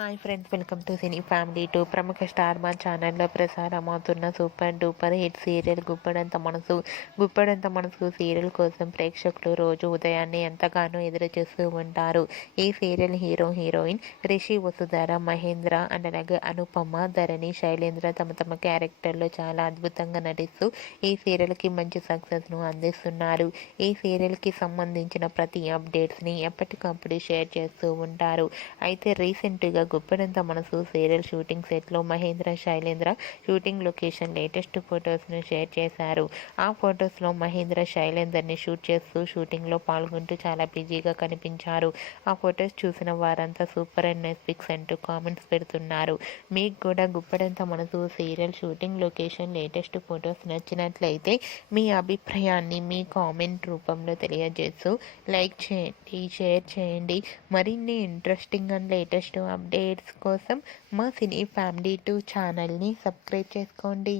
Hi friends, welcome to cine family two. ప్రముఖ star Maa ఛానల్లో ప్రసారమవుతున్న super duper hit serial Guppedantha Manasu serial కోసం ప్రేక్షకులు రోజు ఉదయాన్నే ఎంతగానో ఎదురు చూస్తూ ఉంటారు. ఈ serial heroine Rishi, Vasudhara, Mahendra and అలాగే అనుపమ, ధరణి, శైలేంద్ర తమ క్యారెక్టర్లో చాలా అద్భుతంగా నటిస్తూ ఈ సీరియల్కి మంచి సక్సెస్ను అందిస్తున్నారు. ఈ సీరియల్కి సంబంధించిన ప్రతి అప్డేట్స్ని ఎప్పటికప్పుడు షేర్ చేస్తూ ఉంటారు. అయితే రీసెంట్గా గుప్పెడంత మనసు సీరియల్ షూటింగ్ సెట్లో Mahendra, Shailendra shooting location latest ఫొటోస్ను షేర్ చేశారు. ఆ ఫొటోస్లో మహేంద్ర శైలేందర్ని షూట్ చేస్తూ షూటింగ్లో పాల్గొంటూ చాలా బిజీగా కనిపించారు. ఆ ఫొటోస్ చూసిన వారంతా సూపర్ అండ్ నైస్ పిక్స్ అంటూ కామెంట్స్ పెడుతున్నారు. మీకు కూడా Guppedantha Manasu serial shooting location latest photos నచ్చినట్లయితే మీ అభిప్రాయాన్ని మీ కామెంట్ రూపంలో తెలియజేస్తూ లైక్ చేయండి, షేర్ చేయండి. మరిన్ని ఇంట్రెస్టింగ్ అండ్ లేటెస్ట్ అప్డేట్స్ కోసం మా సినీ ఫ్యామిలీ 2 ఛానల్ని సబ్స్క్రైబ్ చేసుకోండి.